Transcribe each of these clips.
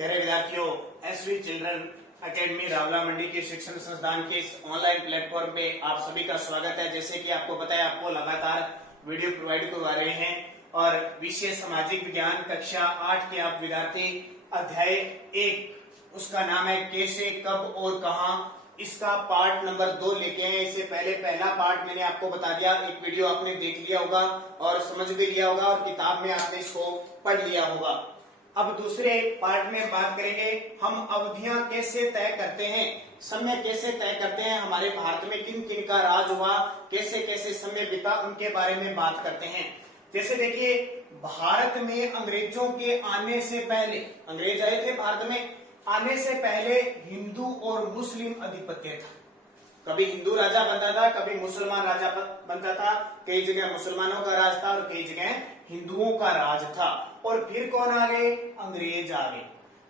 प्यारे विद्यार्थियों, SV children academy Rawla मंडी के शिक्षण संस्थान के इस ऑनलाइन प्लेटफॉर्म पे आप सभी का स्वागत है। जैसे कि आपको पता है, आपको लगातार वीडियो प्रोवाइड करवा रहे हैं और विषय सामाजिक विज्ञान कक्षा 8 के आप विद्यार्थी अध्याय 1 उसका नाम है कैसे, कब और कहां। इसका पार्ट नंबर 2 लेके आए। इससे पहले पहला पार्ट मैंने आपको बता दिया, एक वीडियो आपने देख लिया होगा और समझ भी लिया होगा और किताब में आपने इसको पढ़ लिया होगा। अब दूसरे पार्ट में बात करेंगे हम अवधियां कैसे तय करते हैं, समय कैसे तय करते हैं, हमारे भारत में किन किन का राज हुआ, कैसे कैसे समय बीता, उनके बारे में बात करते हैं। जैसे देखिए, भारत में अंग्रेजों के आने से पहले, अंग्रेज आए थे भारत में, आने से पहले हिंदू और मुस्लिम अधिपत्य था। कभी हिंदू राजा बनता था, कभी मुसलमान राजा बनता था। कई जगह मुसलमानों का राज था और कई जगह हिंदुओं का राज था। और फिर कौन आ गए? अंग्रेज आ गए।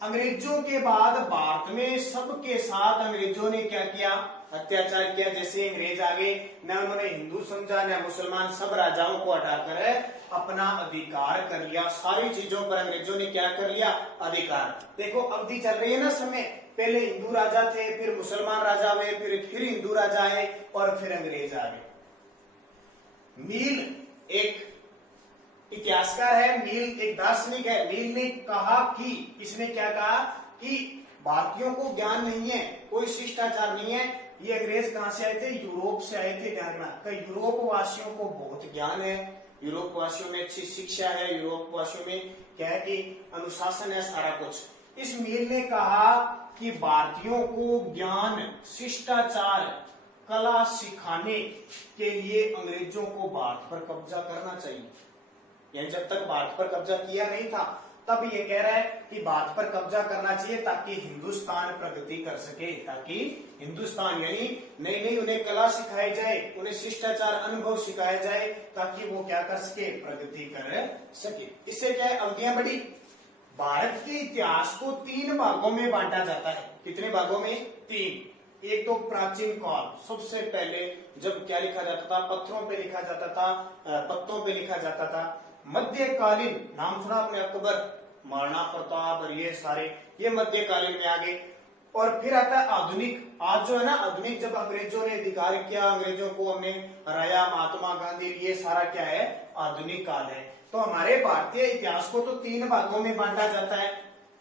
अंग्रेजों के बाद भारत में सबके साथ अंग्रेजों ने क्या किया? अत्याचार किया। जैसे अंग्रेज आ गए, न उन्होंने हिंदू समझा न मुसलमान, सब राजाओं को हटाकर अपना अधिकार कर लिया। सारी चीजों पर अंग्रेजों ने क्या कर लिया? अधिकार। देखो अवधि चल रही है ना समय, पहले हिंदू राजा थे, फिर मुसलमान राजा हुए, फिर हिंदू राजा आए और फिर अंग्रेज आ गए। मील एक इतिहासकार है, मील एक दार्शनिक है। मील ने कहा कि, इसने क्या कहा कि भारतीयों को ज्ञान नहीं है, कोई शिष्टाचार नहीं है। ये अंग्रेज कहां से आए थे? यूरोप से आए थे। ध्यान रखना, यूरोप वासियों को बहुत ज्ञान है, यूरोप वासियों में अच्छी शिक्षा है, यूरोप वासियों में क्या है कि अनुशासन है, सारा कुछ। इस मील ने कहा कि भारतीयों को ज्ञान, शिष्टाचार, कला सिखाने के लिए अंग्रेजों को भारत पर कब्जा करना चाहिए। यानी जब तक भारत पर कब्जा किया नहीं था, तब ये कह रहा है कि भारत पर कब्जा करना चाहिए ताकि हिंदुस्तान प्रगति कर सके, ताकि हिंदुस्तान यानी नई नई उन्हें कला सिखाई जाए, उन्हें शिष्टाचार अनुभव सिखाया जाए, ताकि वो क्या कर सके? प्रगति कर सके। इससे क्या है? अवधियां बढ़ी। भारत के इतिहास को 3 भागों में बांटा जाता है। कितने भागों में? 3। एक तो प्राचीन काल, सबसे पहले जब क्या लिखा जाता था? पत्थरों पे लिखा जाता था, पत्तों पे लिखा जाता था। मध्यकालीन, नाम सुना आपने? अकबर, महाराणा प्रताप और ये सारे, ये मध्यकालीन में आ गए। और फिर आता है आधुनिक। आज जो है ना, आधुनिक, जब अंग्रेजों ने अधिकार किया, अंग्रेजों को हमने हराया, महात्मा गांधी, ये सारा क्या है? आधुनिक काल है। तो हमारे भारतीय इतिहास को तो 3 भागों में बांटा जाता है,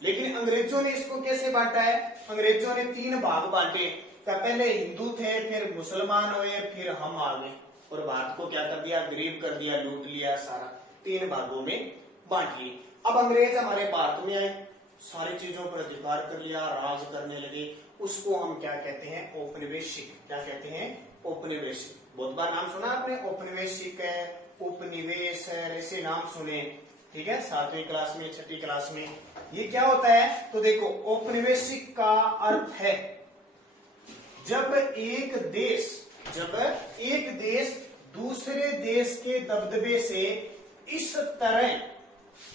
लेकिन अंग्रेजों ने इसको कैसे बांटा है? अंग्रेजों ने 3 भाग बांटे। पहले हिंदू थे, फिर मुसलमान हुए, फिर हम आ गए और भारत को क्या कर दिया? गरीब कर दिया, लूट लिया, सारा 3 भागों में बांट लिए। अब अंग्रेज हमारे भारत में आए, सारी चीजों पर अधिकार कर लिया, राज करने लगे। उसको हम क्या कहते हैं? औपनिवेशिक। क्या कहते हैं? औपनिवेशिक। बहुत बार नाम सुना आपने, औपनिवेशिक है, उपनिवेश है, ऐसे नाम सुने, ठीक है, 7वीं क्लास में, 6ठी क्लास में। ये क्या होता है? तो देखो, औपनिवेशिक का अर्थ है जब एक देश दूसरे देश के दबदबे से इस तरह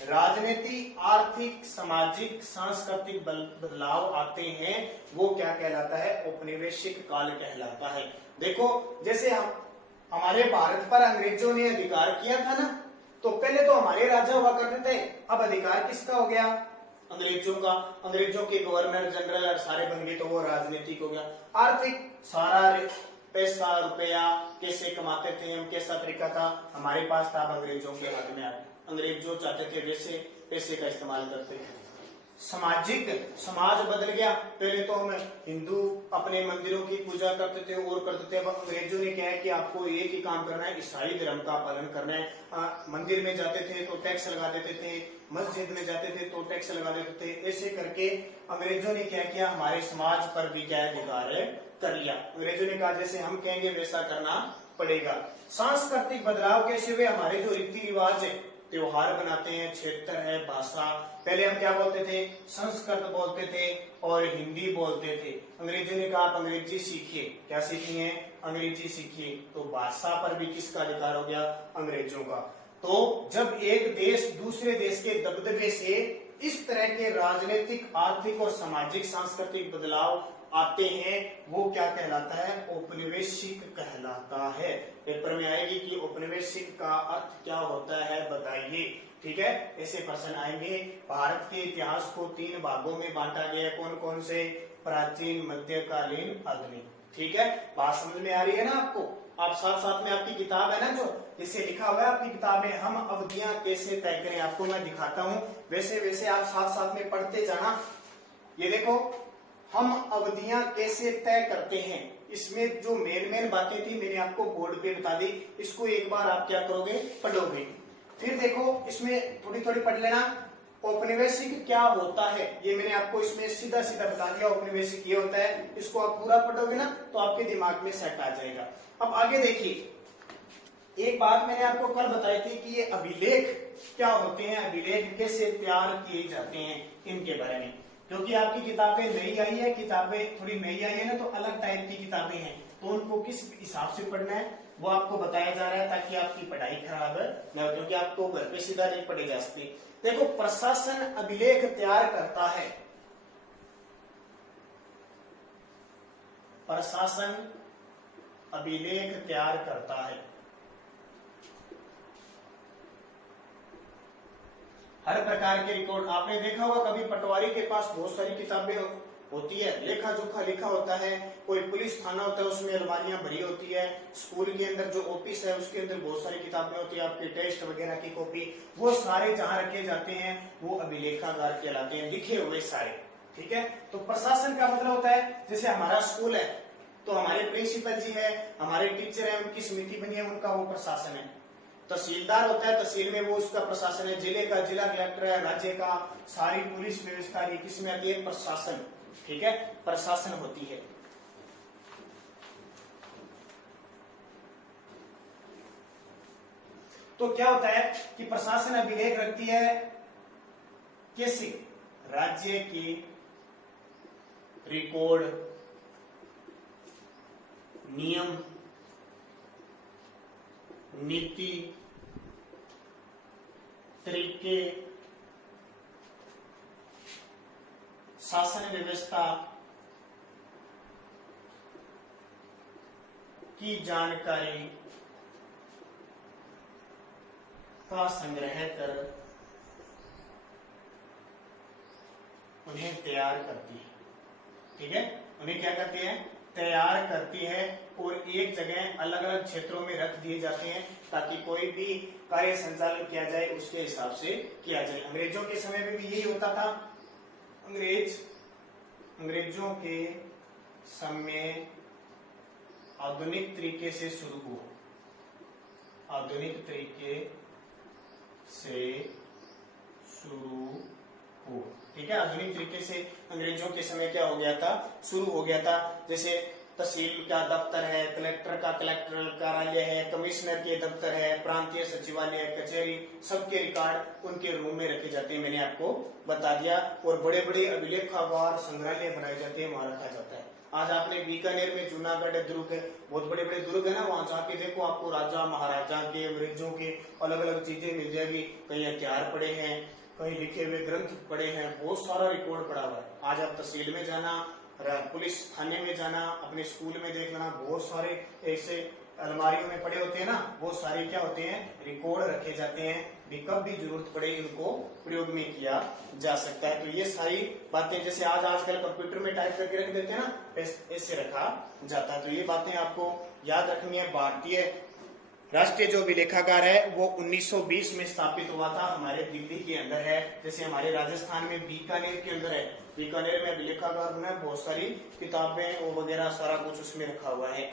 राजनीतिक, आर्थिक, सामाजिक, सांस्कृतिक बदलाव आते हैं, वो क्या कहलाता है? औपनिवेशिक काल कहलाता है। देखो, जैसे हमारे भारत पर अंग्रेजों ने अधिकार किया था ना, तो पहले तो हमारे राजा हुआ करते थे, अब अधिकार किसका हो गया? अंग्रेजों का। अंग्रेजों के गवर्नर जनरल और सारे बन गए, तो वो राजनीतिक हो गया। आर्थिक, सारा पैसा रुपया कैसे कमाते थे हम, कैसा तरीका था हमारे पास था, अब अंग्रेजों के हाथ में आ गया। अंग्रेज जो चाहते थे वैसे पैसे का इस्तेमाल करते थे। सामाजिक, समाज बदल गया। पहले तो हम हिंदू अपने मंदिरों की पूजा करते थे और करते थे, अब अंग्रेजों ने क्या है कि आपको एक ही काम करना है, ईसाई धर्म का पालन करना है। मंदिर में जाते थे तो टैक्स लगा देते थे, मस्जिद में जाते थे तो टैक्स लगा देते थे। ऐसे करके अंग्रेजों ने क्या किया? हमारे समाज पर भी क्या अधिकार कर लिया। अंग्रेजों ने कहा जैसे हम कहेंगे वैसा करना पड़ेगा। सांस्कृतिक बदलाव कैसे हुए? हमारे जो रीति रिवाज है, त्योहार बनाते हैं, क्षेत्र है, भाषा, पहले हम क्या बोलते थे? संस्कृत बोलते थे और हिंदी बोलते थे। अंग्रेजों ने कहा आप अंग्रेजी सीखिए। क्या सीखनी है? अंग्रेजी सीखिए। तो भाषा पर भी किसका अधिकार हो गया? अंग्रेजों का। तो जब एक देश दूसरे देश के दबदबे से इस तरह के राजनीतिक, आर्थिक और सामाजिक, सांस्कृतिक बदलाव आते हैं, वो क्या कहलाता है? औपनिवेशिक कहलाता है। पेपर में आएगी कि औपनिवेशिक का अर्थ क्या होता है, बताइए। ठीक है, ऐसे प्रश्न आएंगे। भारत के इतिहास को 3 भागों में बांटा गया, कौन कौन से? प्राचीन, मध्यकालीन, आधुनिक। ठीक है, बात समझ में आ रही है ना आपको? आप साथ साथ में आपकी किताब है ना, जो जिससे लिखा हुआ है आपकी किताब में, हम अवधियां कैसे तय करें, आपको मैं दिखाता हूं, वैसे वैसे आप साथ साथ में पढ़ते जाना। ये देखो, हम अवधियां कैसे तय करते हैं, इसमें जो मेन बातें थी मैंने आपको बोर्ड पे बता दी, इसको एक बार आप क्या करोगे? पढ़ोगे। फिर देखो, इसमें थोड़ी थोड़ी पढ़ लेना। औपनिवेशिक क्या होता है, ये मैंने आपको इसमें सीधा सीधा बता दिया, औपनिवेशिक ये होता है। इसको आप पूरा पढ़ोगे ना तो आपके दिमाग में सेट आ जाएगा। अब आगे देखिए, एक बात मैंने आपको कल बताई थी कि ये अभिलेख क्या होते हैं, अभिलेख कैसे तैयार किए जाते हैं, इनके बारे में। क्योंकि आपकी किताबें नई आई है, किताबें थोड़ी नई आई है ना, तो अलग टाइप की किताबें हैं, तो उनको किस हिसाब से पढ़ना है वो आपको बताया जा रहा है, ताकि आपकी पढ़ाई खराब न हो, क्योंकि आपको घर पे सीधा नहीं पढ़े जा सकते। देखो, प्रशासन अभिलेख तैयार करता है, प्रशासन अभिलेख तैयार करता है। हर प्रकार के रिकॉर्ड आपने देखा होगा, कभी पटवारी के पास बहुत सारी किताबें होती है, लेखा जोखा लिखा होता है, कोई पुलिस थाना होता है उसमें अलमारियां भरी होती है, स्कूल के अंदर जो ऑफिस है उसके अंदर बहुत सारी किताबें होती है, आपके टेस्ट वगैरह की कॉपी, वो सारे जहां रखे जाते हैं वो अभिलेखागार कहलाते हैं, लिखे हुए सारे। ठीक है, तो प्रशासन का मतलब होता है, जैसे हमारा स्कूल है तो हमारे प्रिंसिपल जी है, हमारे टीचर है, उनकी समिति बनी है, उनका वो प्रशासन है। तहसीलदार होता है, तहसील में वो उसका प्रशासन है, जिले का जिला कलेक्टर है, राज्य का सारी पुलिस व्यवस्था ये किसमें आती है? प्रशासन। ठीक है, प्रशासन होती है। तो क्या होता है कि प्रशासन अभिलेख रखती है कैसे? राज्य की रिकॉर्ड, नियम, नीति, तरीके, शासन व्यवस्था की जानकारी का संग्रह कर उन्हें तैयार करती है। ठीक है, उन्हें क्या करती है? तैयार करती है, और एक जगह अलग अलग क्षेत्रों में रख दिए जाते हैं, ताकि कोई भी कार्य संचालन किया जाए उसके हिसाब से किया जाए। अंग्रेजों के समय में भी यही होता था। अंग्रेजों के समय आधुनिक तरीके से शुरू हुआ, आधुनिक तरीके से शुरू हो। ठीक है, आधुनिक तरीके से अंग्रेजों के समय क्या हो गया था? शुरू हो गया था। जैसे तहसील का दफ्तर है, कलेक्टर का कलेक्टर कार्यालय है, कमिश्नर के दफ्तर है, प्रांतीय सचिवालय, कचहरी, सबके रिकॉर्ड उनके रूम में रखे जाते हैं, मैंने आपको बता दिया। और बड़े बड़े अभिलेखागार संग्रहालय बनाए जाते हैं, वहां रखा जाता है। आज आपने बीकानेर में जूनागढ़ दुर्ग है, बहुत बड़े बड़े दुर्ग है ना, वहां जाके देखो, आपको राजा महाराजा के, अंग्रेजों के अलग अलग चीजें मिल जाएगी। कहीं हथियार पड़े हैं, कहीं लिखे हुए ग्रंथ पड़े हैं, बहुत सारा रिकॉर्ड पड़ा हुआ है। आज आप तहसील में जाना, पुलिस थाने में जाना, अपने स्कूल में देख लेना, बहुत सारे ऐसे अलमारियों में पड़े होते हैं ना, वो सारे क्या होते हैं? रिकॉर्ड रखे जाते हैं, भी कब भी जरूरत पड़े इनको प्रयोग में किया जा सकता है। तो ये सारी बातें जैसे आजकल कंप्यूटर में टाइप करके रख देते हैं ना, ऐसे रखा जाता है। तो ये बातें आपको याद रखनी है। भारतीय राष्ट्रीय जो अभिलेखागार है वो 1920 में स्थापित हुआ था, हमारे दिल्ली के अंदर है। जैसे हमारे राजस्थान में बीकानेर के अंदर है, बीकानेर में अभिलेखागार में बहुत सारी किताबें और वगैरह सारा कुछ उसमें रखा हुआ है।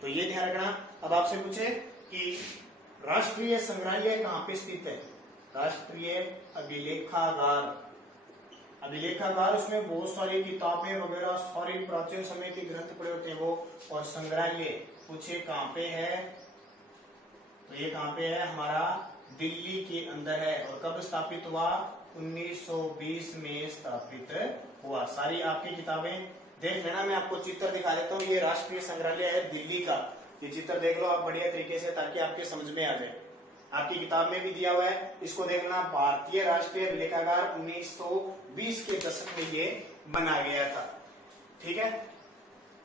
तो ये ध्यान रखना। अब आपसे पूछे कि राष्ट्रीय संग्रहालय कहाँ पे स्थित है? राष्ट्रीय अभिलेखागार, अभिलेखागार उसमें बहुत सारी किताबें वगैरह सारी प्राचीन समय के ग्रंथ पड़े होते हैं वो। और संग्रहालय पूछे कहाँ पे है? तो ये कहाँ पे है? हमारा दिल्ली के अंदर है। और कब स्थापित हुआ? 1920 में स्थापित हुआ। सारी आपकी किताबें देख लेना, मैं आपको चित्र दिखा देता हूँ। ये राष्ट्रीय संग्रहालय है दिल्ली का, ये चित्र देख लो आप बढ़िया तरीके से, ताकि आपके समझ में आ जाए। आपकी किताब में भी दिया हुआ है, इसको देखना। भारतीय राष्ट्रीय अभिलेखागार 1920 के दशक में ये बना गया था। ठीक है,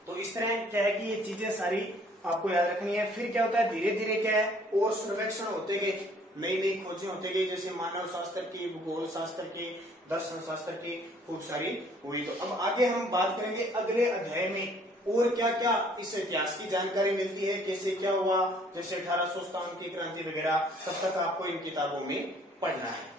तो इस तरह क्या है कि ये चीजें सारी आपको याद रखनी है। फिर क्या होता है, धीरे धीरे क्या है, और सर्वेक्षण होते गए। नई नई खोजें होती गई, जैसे मानव शास्त्र की, भूगोल शास्त्र की, दर्शन शास्त्र की खूब सारी हुई। तो अब आगे हम बात करेंगे अगले अध्याय में और क्या क्या इस इतिहास की जानकारी मिलती है, कैसे क्या हुआ, जैसे 1857 की क्रांति वगैरह, तब तक आपको इन किताबों में पढ़ना है।